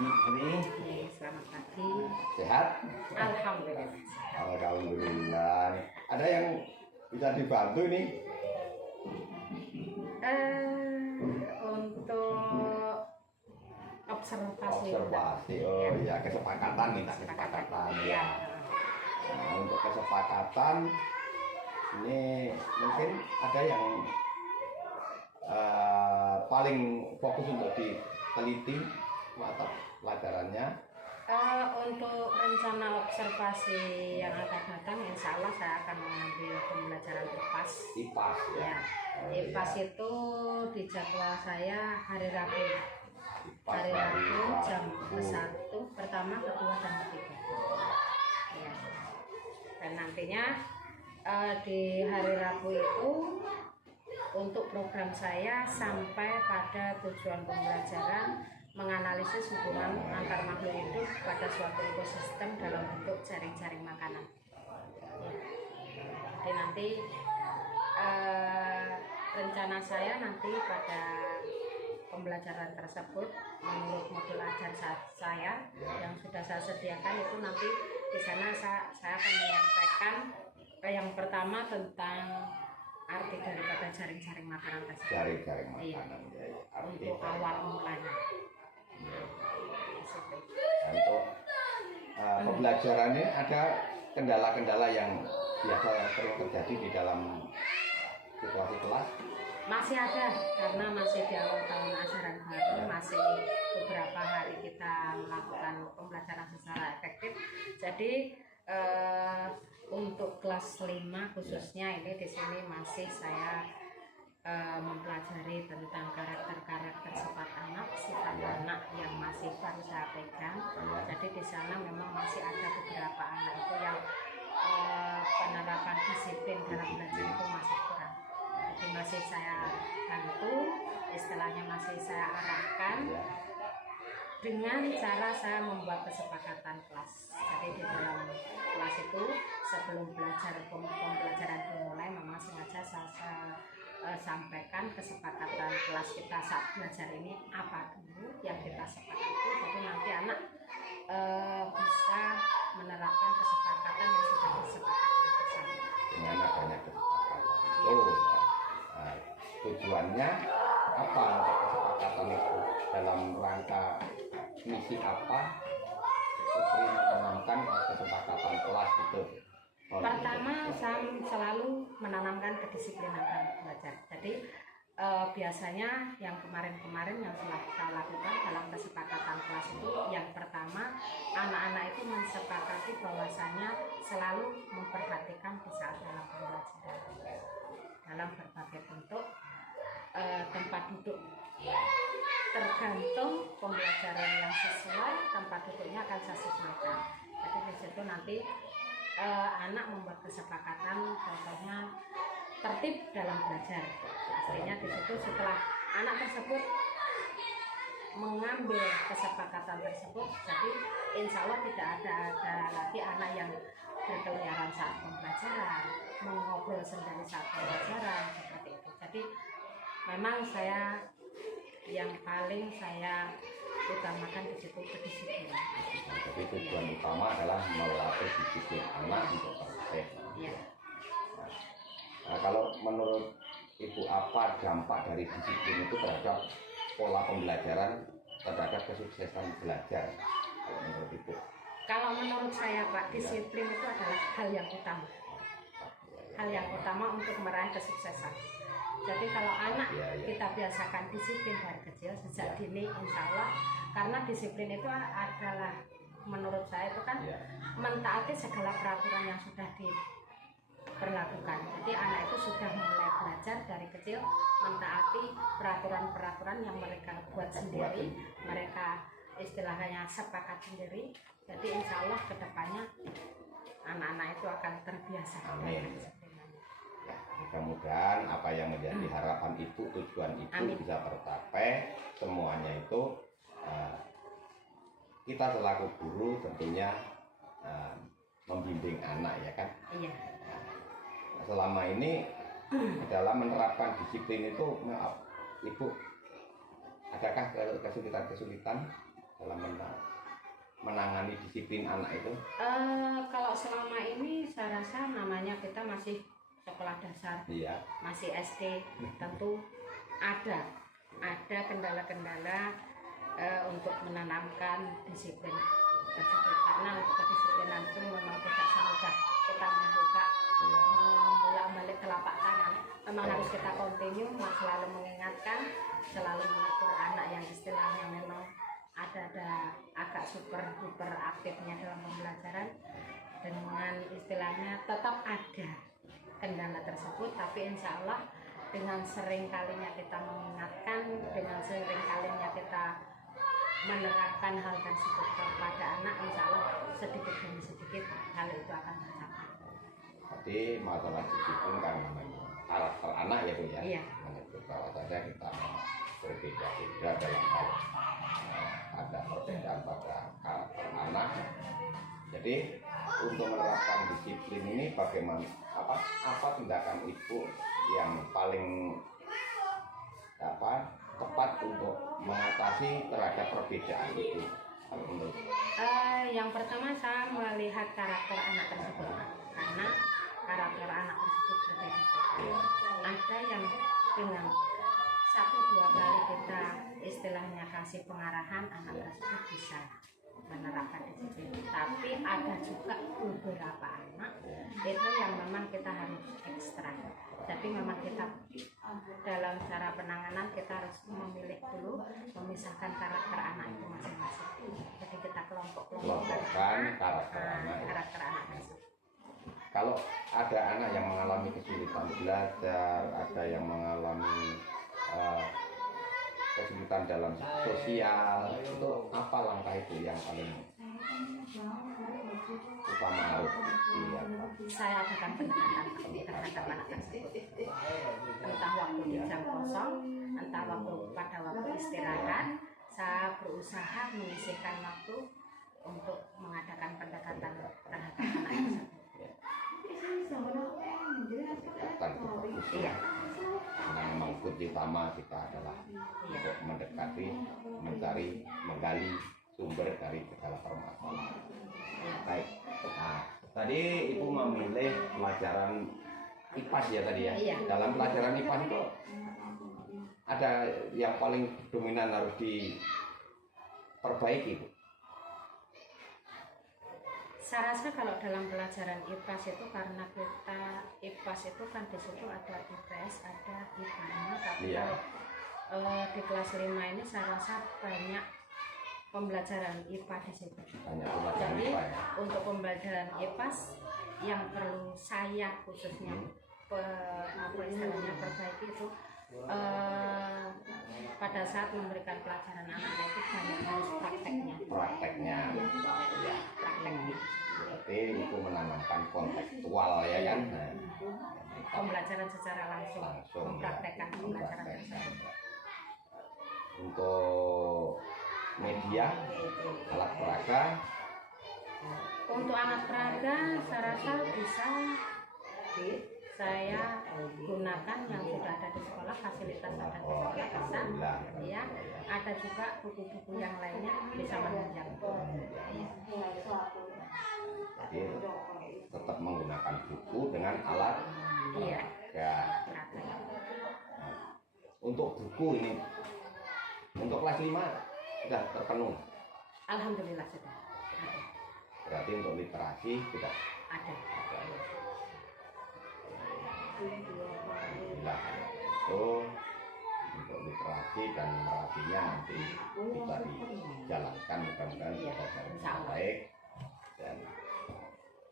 pagi ini. Selamat pagi. Sehat? Alhamdulillah. Alhamdulillah. Ada yang bisa dibantu ini? Untuk observasi. Oh ya, kesepakatan minta kesepakatan ya. Nah, untuk kesepakatan ini mungkin ada yang paling fokus untuk diteliti mata pelajarannya. Untuk rencana observasi yang akan datang, insya Allah saya akan mengambil pembelajaran IPAS. IPAS ya. IPAS itu di jadwal saya hari Rabu. Hari Rabu jam 1, pertama, kedua, dan ketiga. Ya. Dan nantinya di hari Rabu itu untuk program saya sampai pada tujuan pembelajaran menganalisis hubungan antar makhluk hidup pada suatu ekosistem dalam bentuk jaring-jaring makanan. Ya. Jadi nanti rencana saya nanti pada pembelajaran tersebut menurut modul ajar saya yang sudah saya sediakan itu nanti di sana saya akan menyampaikan yang pertama tentang arti daripada jaring-jaring makanan tersebut. Jaring-jaring makanan. Iya. Ya. Untuk awal mulanya. Ya. Untuk pembelajarannya ada kendala-kendala yang biasa sering terjadi di dalam situasi kelas? Masih ada, karena masih di awal tahun ajaran baru, masih beberapa hari kita melakukan pembelajaran secara efektif. Jadi untuk kelas 5 khususnya ini di sini masih saya mempelajari tentang karakter-karakter sifat anak yang masih baru saya pegang. Jadi di sana memang masih ada beberapa anak itu yang penerapan disiplin dalam belajar itu masih kurang. Jadi masih saya bantu, istilahnya masih saya arahkan dengan cara saya membuat kesepakatan kelas. Jadi di dalam kelas itu sebelum pembelajaran dimulai memang sengaja saya sampaikan kesepakatan kelas kita saat belajar ini apa dulu yang kita sepakati. Jadi nanti anak bisa menerapkan kesepakatan yang sudah disepakati bersama. Dengan adanya kesepakatan. Tujuannya apa untuk kesepakatan itu? Dalam rangka misi apa? Putri menanamkan kesepakatan kelas itu. Pertama, saya selalu menanamkan kedisiplinan dalam belajar. Jadi biasanya yang kemarin-kemarin yang telah kita lakukan dalam kesepakatan kelas itu, yang pertama, anak-anak itu mensepakati bahwasanya selalu memperhatikan di saat dalam pembelajaran dalam berbagai bentuk tempat duduk. Tergantung pembelajaran yang sesuai, tempat duduknya akan saya sesuaikan. Jadi di situ nanti anak membuat kesepakatan, contohnya tertib dalam belajar. Artinya di situ setelah anak tersebut mengambil kesepakatan tersebut, jadi insya Allah tidak ada lagi anak yang berkeliaran saat pembelajaran, mengobrol sendiri saat pembelajaran seperti itu. Jadi memang yang paling saya utamakan di situ kedisiplinan. Jadi tujuan utama adalah melatih disiplin anak untuk tertib. Ya. Nah, kalau menurut Ibu apa dampak dari disiplin itu terhadap pola pembelajaran, terhadap kesuksesan belajar? Kalau menurut Ibu? Kalau menurut saya Pak, disiplin itu adalah hal yang utama. Hal yang utama untuk meraih kesuksesan. Jadi kalau anak kita biasakan disiplin dari kecil sejak dini, insya Allah, karena disiplin itu adalah menurut saya itu kan mentaati segala peraturan yang sudah diberlakukan. Jadi anak itu sudah mulai belajar dari kecil mentaati peraturan-peraturan yang mereka buat sendiri, mereka istilahnya sepakat sendiri. Jadi insya Allah kedepannya anak-anak itu akan terbiasa dengan disiplinannya. Ya, mudah-mudahan apa yang menjadi harapan ibu, tujuan ibu bisa tercapai. Semuanya itu kita selaku guru tentunya membimbing anak, ya kan? Iya. Nah, selama ini dalam menerapkan disiplin itu, ibu adakah kesulitan-kesulitan? dalam menangani disiplin anak itu? Kalau selama ini saya rasa namanya kita masih sekolah dasar, Iya. masih SD, tentu ada kendala-kendala untuk menanamkan disiplin tersebut, karena untuk kedisiplinan itu memang tidak semudah kita membuka bolak-balik telapak tangan. Memang harus kita continue, selalu mengingatkan, selalu mengukur anak yang istilahnya memang ada agak super duper aktifnya dalam pembelajaran, dengan istilahnya tetap ada kendala tersebut, tapi insya Allah dengan sering kalinya kita mengingatkan, dengan sering kalinya kita menerapkan hal tersebut kepada anak, insya Allah sedikit demi sedikit hal itu akan tercapai. Jadi masalah disiplin karena memang karakter anak ya Bu ya. Iya. Menurut bahwa saja kita berbeda-beda dalam hal ada perbedaan pada karakter anak. Jadi untuk menerapkan disiplin ini bagaimana, apa tindakan ibu yang paling tepat untuk mengatasi terhadap perbedaan itu? Kalau menurut Yang pertama saya melihat karakter anak tersebut, karena karakter anak tersebut berbeda-beda. Ada yang dengan 1-2 kali kita istilahnya kasih pengarahan, anak tersebut bisa menerapkan disiplin. Tapi ada juga beberapa anak itu yang memang kita harus ekstra. Jadi memang kita dalam cara penanganan kita harus memilih dulu, memisahkan karakter anak itu masing-masing. Jadi kita kelompokkan karakter anak tersebut. Kalau ada anak yang mengalami kesulitan belajar, ada yang mengalami kesulitan dalam sosial, itu apa langkah itu yang paling utama harus dilakukan? Saya adakan pendekatan terhadap anak tersebut, entah waktu di jam kosong, entah pada waktu istirahat. Saya berusaha menyisihkan waktu untuk mengadakan pendekatan terhadap anak tersebut. Pendekatan itu bagus. Iya. Karena memang kunci utama kita adalah untuk mendekati, mencari, menggali sumber dari segala permasalahan. Baik. Nah, tadi Ibu memilih pelajaran IPAS ya tadi ya. Iya. Dalam pelajaran IPAS itu ada yang paling dominan harus diperbaiki, Bu? Saya rasa kalau dalam pelajaran IPAS itu, karena kita IPAS itu kan di situ ada IPS, ada IPA, tapi Iya. kalau di kelas 5 ini saya rasa banyak pembelajaran IPA di situ. Banyak pelajaran Jadi IPA ya. untuk pembelajaran IPAS yang perlu saya khususnya istilahnya perbaiki itu pada saat memberikan pelajaran anak itu banyak harus prakteknya. Prakteknya. Ya, Ya. prakteknya. Berarti itu menanamkan kontekstual ya kan. Nah, Pembelajaran secara langsung, mempraktekkan ya. pembelajaran tersebut. Untuk media, alat peraga, Untuk alat peraga saya rasa bisa saya gunakan yang sudah ada di sekolah, fasilitas ada di sekolah bisa. Ya, ada juga buku-buku yang lainnya bisa menunjang. Ya. jadi tetap menggunakan buku dengan alat Iya. peraga. Peraga. Untuk buku ini, untuk kelas 5 sudah terpenuhi. Alhamdulillah sudah Berarti untuk literasi sudah ada. Alhamdulillah. So, untuk literasi dan narasinya nanti bisa dijalankan, mudah-mudahan bisa dengan baik, dan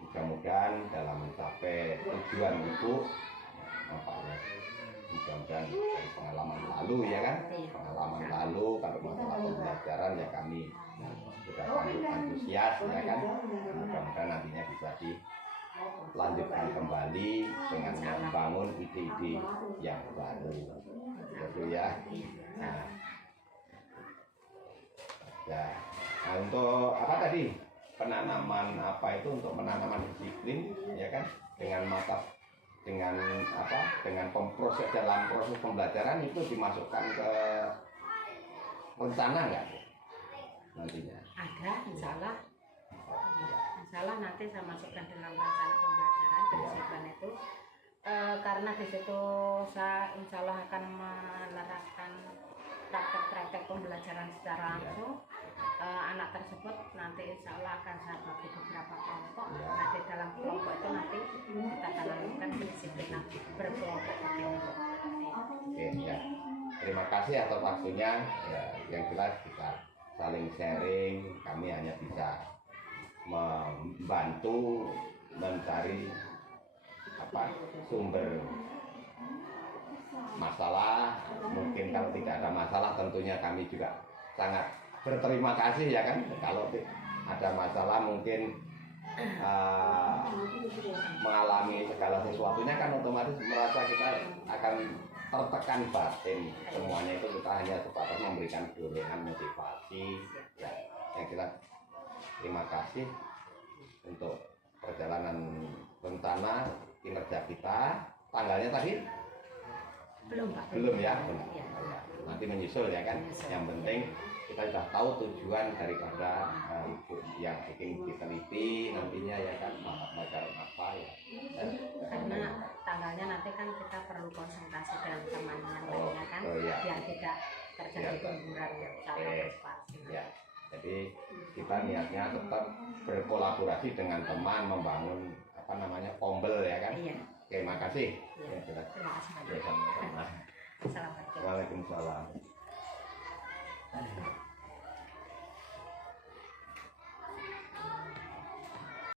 mudah-mudahan dalam mencapai tujuan itu mudah-mudahan dari pengalaman lalu ya kan, pengalaman lalu kalau masalah pembelajaran ya kami sudah sangat antusias ya kan, mudah-mudahan nantinya bisa dilanjutkan kembali dengan membangun ide-ide yang baru gitu ya. Nah, nah untuk apa tadi, penanaman apa itu, untuk penanaman disiplin ya kan, dengan proses dalam proses pembelajaran itu dimasukkan ke rencana nggak? nantinya? Ada, insya Allah. Ya. Insya Allah nanti saya masukkan dalam rencana pembelajaran kehidupan itu. Karena di situ saya insya Allah akan menerapkan praktek-praktek pembelajaran secara langsung. Anak tersebut nanti insya Allah akan saya bagi beberapa kelompok. Nah, di dalam kelompok itu nanti kita akan lakukan kedisiplinan berkelompok berkelompok. Oke, ya. Terima kasih atas waktunya. Ya, yang jelas kita saling sharing. Kami hanya bisa membantu mencari sumber masalah. Mungkin kalau tidak ada masalah, tentunya kami juga sangat berterima kasih ya kan. Kalau ada masalah mungkin mengalami segala sesuatunya kan otomatis merasa kita akan tertekan batin. Semuanya itu kita hanya sebatas memberikan dorongan motivasi ya. Yang kita terima kasih untuk perjalanan rencana kinerja kita. Tanggalnya tadi Belum Pak. belum ya, Ya. nanti menyusul ya kan. Yang penting kita sudah tahu tujuan daripada ibu yang ingin diteliti nantinya ya kan, pelajaran apa ya. Karena tanggalnya nanti kan kita perlu konsultasi dengan teman yang lainnya kan, iya. biar tidak terjadi benturan cara berpartisipasi. Ya, jadi kita niatnya tetap berkolaborasi dengan teman membangun pombel ya kan. Iya. Terima kasih. Iya. Ya, kita Terima kasih banyak. sama-sama. Assalamualaikum. Waalaikumsalam.